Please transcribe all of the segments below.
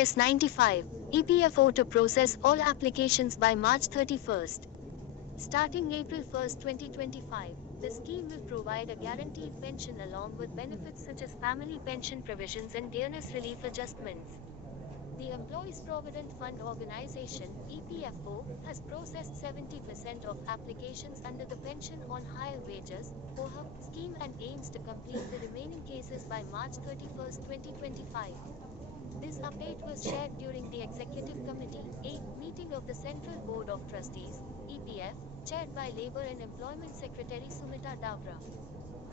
EPS 95, EPFO to process all applications by March 31st. Starting April 1st, 2025, the scheme will provide a guaranteed pension along with benefits such as family pension provisions and dearness relief adjustments. The Employees Provident Fund Organization (EPFO) has processed 70% of applications under the Pension on Higher Wages (POHA) scheme and aims to complete the remaining cases by March 31st, 2025. This update was shared during the Executive Committee A meeting of the Central Board of Trustees (EPF), chaired by Labour and Employment Secretary Sumita Davra.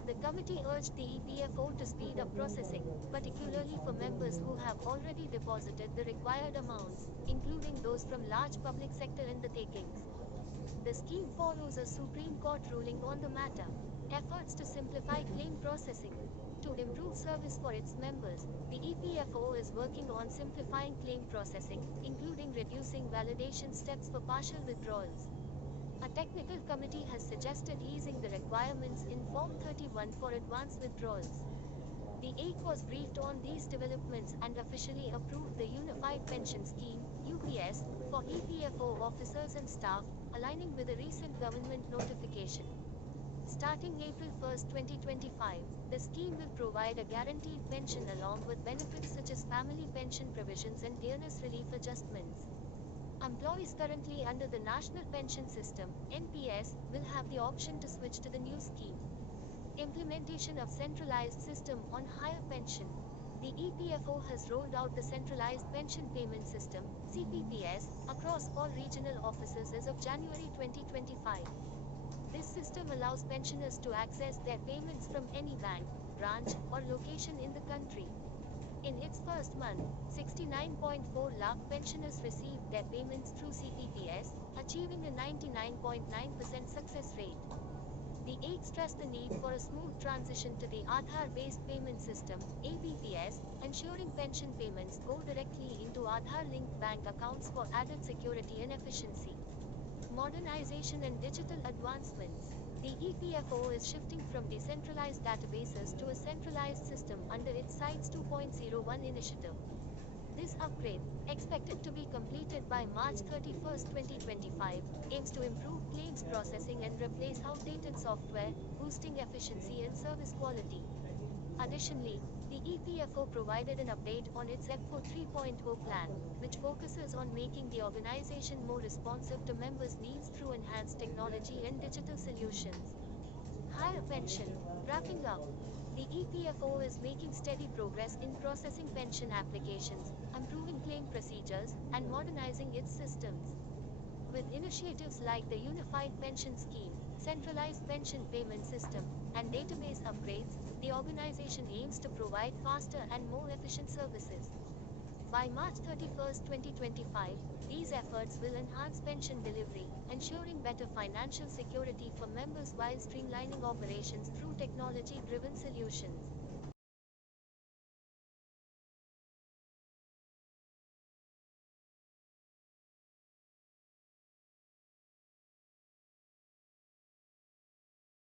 The committee urged the EPFO to speed up processing, particularly for members who have already deposited the required amounts, including those from large public sector undertakings. The scheme follows a Supreme Court ruling on the matter. Efforts to simplify claim processing. To improve service for its members, the EPFO is working on simplifying claim processing, including reducing validation steps for partial withdrawals. A technical committee has suggested easing the requirements in Form 31 for advance withdrawals. The AIC was briefed on these developments and officially approved the Unified Pension Scheme (UPS) for EPFO officers and staff, aligning with a recent government notification. Starting April 1st, 2025, the scheme will provide a guaranteed pension along with benefits such as family pension provisions and dearness relief adjustments. Employees currently under the National Pension System (NPS) will have the option to switch to the new scheme. Implementation of Centralized System on Higher Pension. The EPFO has rolled out the Centralized Pension Payment System (CPPS) across all regional offices as of January 2025. This system allows pensioners to access their payments from any bank, branch, or location in the country. In its first month, 69.4 lakh pensioners received their payments through CPPS, achieving a 99.9% success rate. The AIC stressed the need for a smooth transition to the Aadhaar-based payment system, ABPS, ensuring pension payments go directly into Aadhaar-linked bank accounts for added security and efficiency. Modernization and digital advancements. The EPFO is shifting from decentralized databases to a centralized system under its CITES 2.01 initiative. This upgrade, expected to be completed by March 31, 2025, aims to improve claims processing and replace outdated software, boosting efficiency and service quality. Additionally, the EPFO provided an update on its EPFO 3.0 plan, which focuses on making the organization more responsive to members' needs through enhanced technology and digital solutions. Higher pension. Wrapping up, the EPFO is making steady progress in processing pension applications, improving claim procedures, and modernizing its systems. With initiatives like the Unified Pension Scheme, Centralized Pension Payment System, and database upgrades, the organization aims to provide faster and more efficient services. By March 31, 2025, these efforts will enhance pension delivery, ensuring better financial security for members while streamlining operations through technology-driven solutions.